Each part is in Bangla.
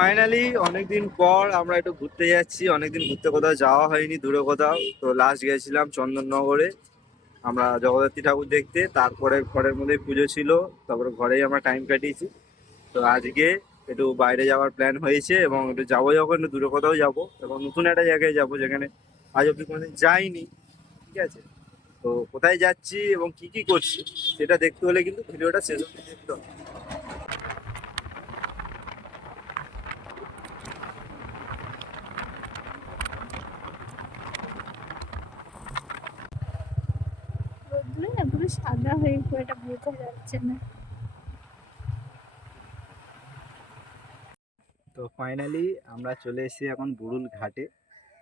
ফাইনালি অনেকদিন পর আমরা একটু ঘুরতে যাচ্ছি। অনেকদিন ঘুরতে কোথাও যাওয়া হয়নি, দূরে কোথাও। তো লাস্ট গেছিলাম চন্দননগরে আমরা জগদ্ধাত্রী ঠাকুর দেখতে। তারপরে ঘরের মধ্যে পুজো ছিল, তারপরে ঘরেই আমরা টাইম কাটিয়েছি। তো আজকে একটু বাইরে যাওয়ার প্ল্যান হয়েছে এবং একটু যাবো, যখন একটু দূরে কোথাও যাবো এবং নতুন একটা জায়গায় যাবো যেখানে আজ অব্দি কোনোদিন যাইনি। ঠিক আছে, তো কোথায় যাচ্ছি এবং কি কি করছি সেটা দেখতে হলে কিন্তু ভিডিওটা শেষ অবধি দেখতে হবে। রোদ্দুরে না পুরো সাদা হয়ে খুব একটা বোঝা যাচ্ছে না। তো ফাইনালি আমরা চলে এসেছি এখন বুড়ুল ঘাটে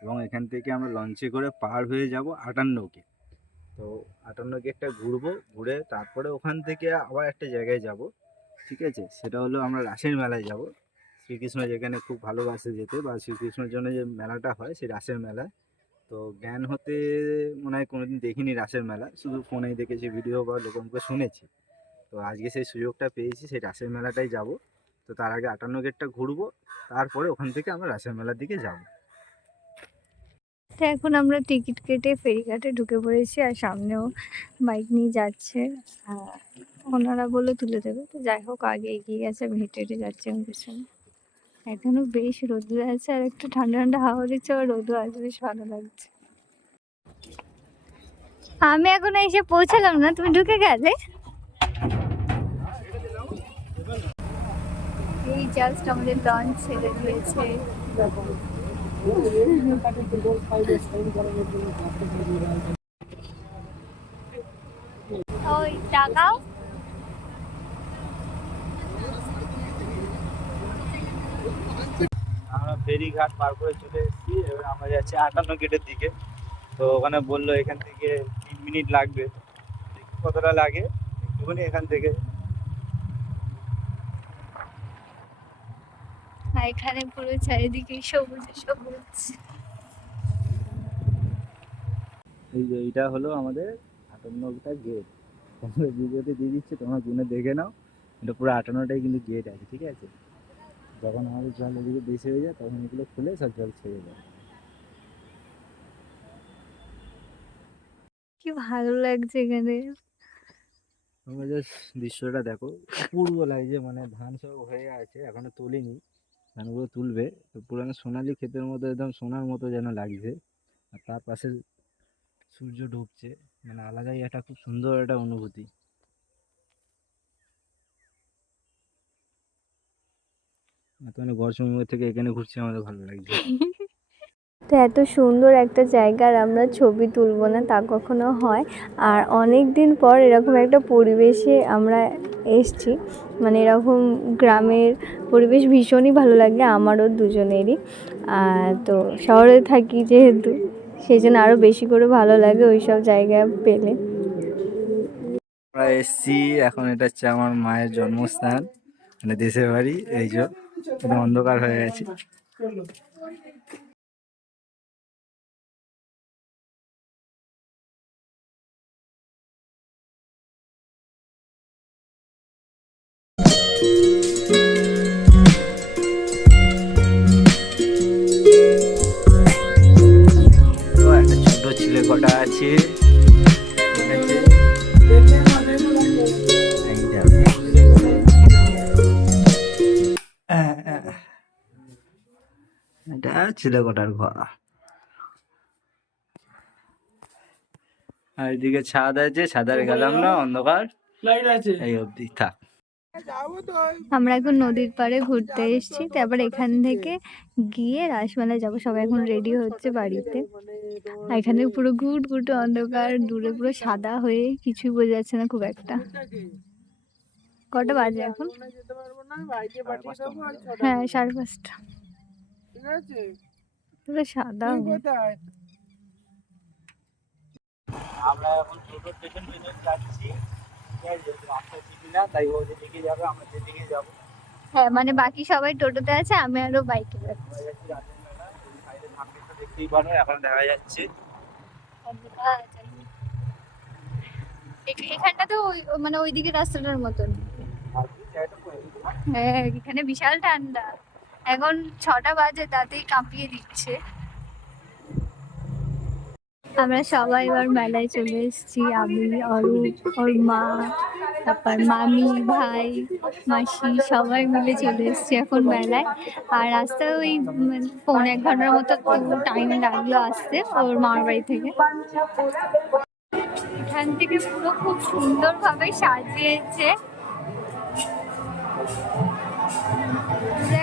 এবং এখান থেকে আমরা লঞ্চে করে পার হয়ে যাব 58 কে। তো 58 গেটটা ঘুরবো, ঘুরে তারপরে ওখান থেকে আবার একটা জায়গায় যাব। ঠিক আছে, সেটা হলো আমরা রাসের মেলায় যাব। শ্রীকৃষ্ণ যেখানে খুব ভালোবাসে যেতে, বা শ্রীকৃষ্ণের জন্য যে মেলাটা হয় সেই রাসের মেলা। তো জ্ঞান হতে মনে হয় কোনোদিন দেখিনি রাসের মেলা, শুধু ফোনেই দেখেছি, ভিডিও বা লোকের মুখে শুনেছি। তো আজকে সেই সুযোগটা পেয়েছি, সেই রাসের মেলাটাই যাব। তো তার আগে 58 গেটটা ঘুরবো, তারপরে ওখান থেকে আমরা রাসের মেলার দিকে যাব। তো এখন আমরা টিকিট কেটে ফেরিঘাটে ঢুকে পড়েছি, আর সামনেও বাইক নিয়ে যাচ্ছে। ওনারা বলে তুলে দেবে, তো যাই হোক আগে এগিয়ে গেছে, আমি হেঁটে হেঁটে যাচ্ছি আমার পিছনে। এখনো বেশ রোদ্দুর আছে, আর একটু ঠান্ডা ঠান্ডা হাওয়া দিচ্ছে, আর রোদও আছে, বেশ ভালো লাগছে। আমি এখনো এসে পৌঁছালাম না, তুমি ঢুকে গেলে। এই জাস্ট আমাদের লঞ্চ ছেড়ে দিয়েছে। ওই টাকাও আমরা ফেরিঘাট পার করে চলে এসেছি, এবার আমরা যাচ্ছি 58 গেটের দিকে। তো ওখানে বললো এখান থেকে 3 মিনিট লাগবে। দেখি কতটা লাগে একটুখানি এখান থেকে। আর এখানে পুরো চারিদিকে সবুজ সবুজ। এই যে এইটা হলো আমাদের 58টা গেট। তোমরা ভিডিওতে দিয়ে দিচ্ছে, তোমরা গুনে দেখে নাও। এটা পুরো 58টাই কিন্তু গেট আছে। ঠিক আছে, যখন আমাদের জল এদিকে বেশি হয়ে যায় তখন এগুলো খুলে সব জল ছেড়ে যায়। কি ভালো লাগছে এখানে। তোমরা জাস্ট দৃশ্যটা দেখো, অপূর্ব লাগছে। মানে ধান সব হয়ে আছে, এখনো তোলেনি, ধানগুলো তুলবে। তো পুরানো সোনালি ক্ষেতের মতো একদম সোনার মতো যেন লাগছে। আর তার পাশে সূর্য ডুবছে, মানে আলাদাই একটা খুব সুন্দর একটা অনুভূতি। মানে ঘর সময় থেকে এখানে ঘুরছি, আমাদের ভালো লাগছে। তো এত সুন্দর একটা জায়গার আমরা ছবি তুলবো না তা কখনো হয়। আর অনেক দিন পর এরকম একটা পরিবেশে আমরা এসছি, মানে এরকম গ্রামের পরিবেশ ভীষণই ভালো লাগে আমারও, দুজনেরই। তো শহরে থাকি যেহেতু, সেই জন্য আরও বেশি করে ভালো লাগে ওই সব জায়গা পেলে। আমরা এসছি এখন, এটা হচ্ছে আমার মায়ের জন্মস্থান, মানে দেশের বাড়ি। এই যে একদম অন্ধকার হয়ে গেছে। তো একটা ছোট ছেলে কটা আছে। ঠিক আছে, এই দেখো। এটা ছেলে কটার ঘর। আর এদিকে ছাদ আছে, ছাদারে গেলাম না, অন্ধকার এই অবধি থাক। আমরা এখন নদীর পাড়ে ঘুরতে এসেছি, তারপর এখান থেকে গিয়ে রাসমেলায় যাবো। সবাই এখন রেডি হচ্ছে বাড়িতে। আর এখানে পুরো ঘুট ঘুটে অন্ধকার, দূরে পুরো সাদা হয়ে কিছুই বোঝা যাচ্ছে না খুব একটা। কটা বাজে এখন? হ্যাঁ, 5:30। পুরো সাদা হয়ে। আমরা এখন টোটোর পেছন পেছন যাচ্ছি। ঠিক আছে, রাস্তা চিনি না, তাই ও যেদিকে যাবে আমরা যেদিকে যাবো। হ্যাঁ, মানে বাকি সবাই টোটোতে আছে, আমি আরো বাইকে যাচ্ছি। আমরা যাচ্ছি রাতের বেলা। ওই সাইডে সামনে তো দেখতেই পারো, এখন দেখা যাচ্ছে। অন্ধকার চারিদিকে। এখানটা তো মানে ওইদিকে রাস্তাটার মতন। আর কি জায়গাটা করে দিবো। হ্যাঁ, এখানে বিশাল ঠান্ডা। এখন 6টা বাজে, তাতেই কাঁপিয়ে দিচ্ছে। আমরা সবাই এবার মেলায় চলে এসেছি, আমি, অরূপ, ওর মা, তারপর মামি, ভাই, মাসি, সবাই মিলে চলে এসেছি এখন মেলায়। আর আসতে ওই 1.5 ঘন্টার মতো টাইম লাগলো আসতে ওর মার বাড়ি থেকে। এখান থেকে পুরো খুব সুন্দরভাবে সাজিয়েছে,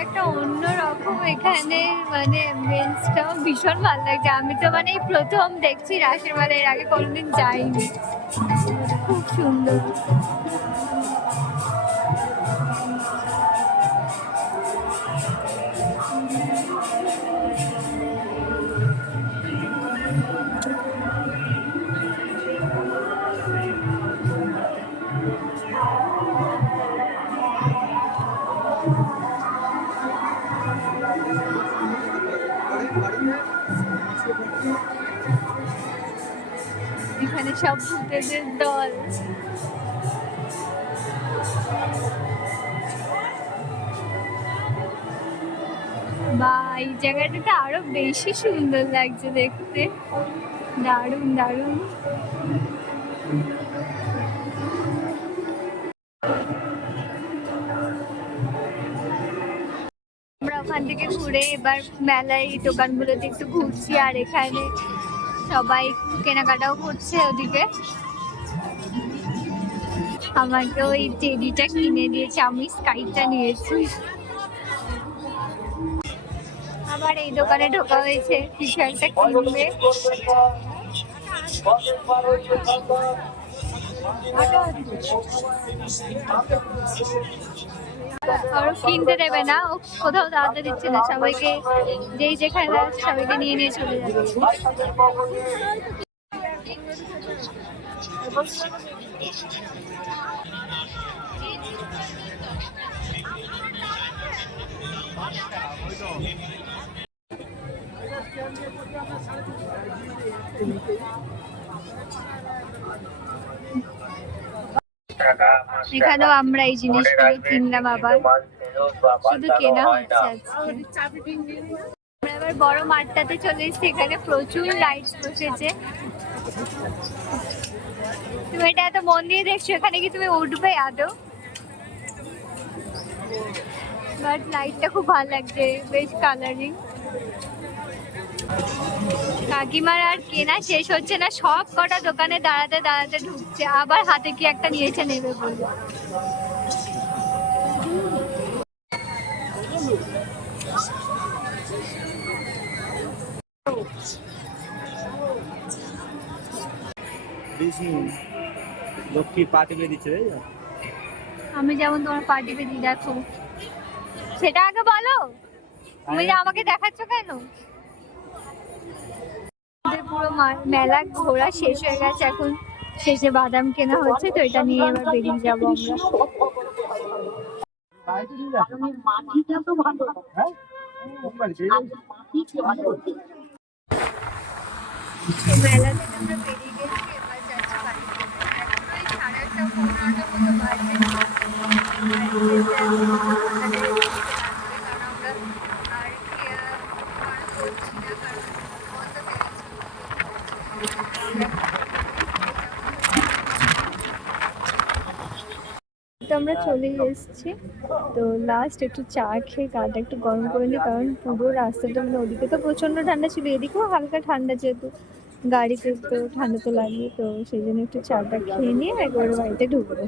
একটা অন্যরকম এখানে, মানে বেঞ্চটাও ভীষণ ভালো লাগছে। আমি তো মানে এই প্রথম দেখছি রাসের মেলা, এর আগে কোনোদিন যাইনি, খুব সুন্দর। এখানে সব ভূতেদের দল। বা এই জায়গাটাতে আরো বেশি সুন্দর লাগছে দেখতে, দারুণ দারুণ। আমরা ওখান থেকে ঘুরে এবার মেলায় দোকানগুলোতে একটু ঘুরছি, আর এখানে সবাই কেনাকাটাও করছে ওদিকে। আমাকে ওই টেডিটা কিনে দিয়েছে, আমি স্কাইটা নিয়েছি। আবার এই দোকানে ঢোকা হয়েছে, কিছু একটা কিনবে। আর কিনতে দেবে না, ও কোথাও দাঁড়াতে দিচ্ছে না, সবাইকে যেই যেখানে যাচ্ছে সবাইকে নিয়ে নিয়ে চলে যাচ্ছে। এখানেও আমরা এই জিনিসগুলো কিনলাম, আবার শুধু কেনা হচ্ছে আজকে। আমরা এবার বড় মাঠটাতে চলে এসেছি, এখানে প্রচুর লাইটস বসেছে। তুমি এটা এত মন দিয়ে দেখছো, এখানে কি তুমি উঠবে আদৌ? বাট লাইটটা খুব ভালো লাগছে, বেশ কালারিং। কাকিমার আর কেনা শেষ হচ্ছে না, সব কটা দোকানে দাঁড়াতে দাঁড়াতে ঢুকছে, আবার হাতে কি একটা নিয়েছে নেবে বলে। লক্ষ্মী পার্টি পেয়ে দিচ্ছে, আমি যেমন তোমার পার্টি পেয়ে দেখো, সেটা আগে বলো, তুমি যে আমাকে দেখাচ্ছ কেন? পুরো মেলা ঘোরা শেষ হয়ে গেছে, এখন শেষে বাদাম কেনা হচ্ছে, তো এটা নিয়ে এবার বেরিয়ে যাবো আমরা। মেলা থেকে আমরা বেরিয়ে গেছি, এবার যাচ্ছি বাড়িতে। এখন ওই 8:30 9:00 মতো বাজে। কারণ আমরা আর কি করছি না, কারণ বন্ধ হয়ে গেছে। তো আমরা চলেই এসেছি, তো লাস্ট একটু চা খেয়ে গাটা একটু গরম করে নিই, কারণ পুরো রাস্তাটা মানে ওদিকে তো প্রচণ্ড ঠান্ডা ছিল, এদিকেও হালকা ঠান্ডা, যেহেতু গাড়িতে তো ঠান্ডা তো লাগে, তো সেই জন্য একটু চাটা খেয়ে নিয়ে একবারে বাড়িতে ঢুকবো।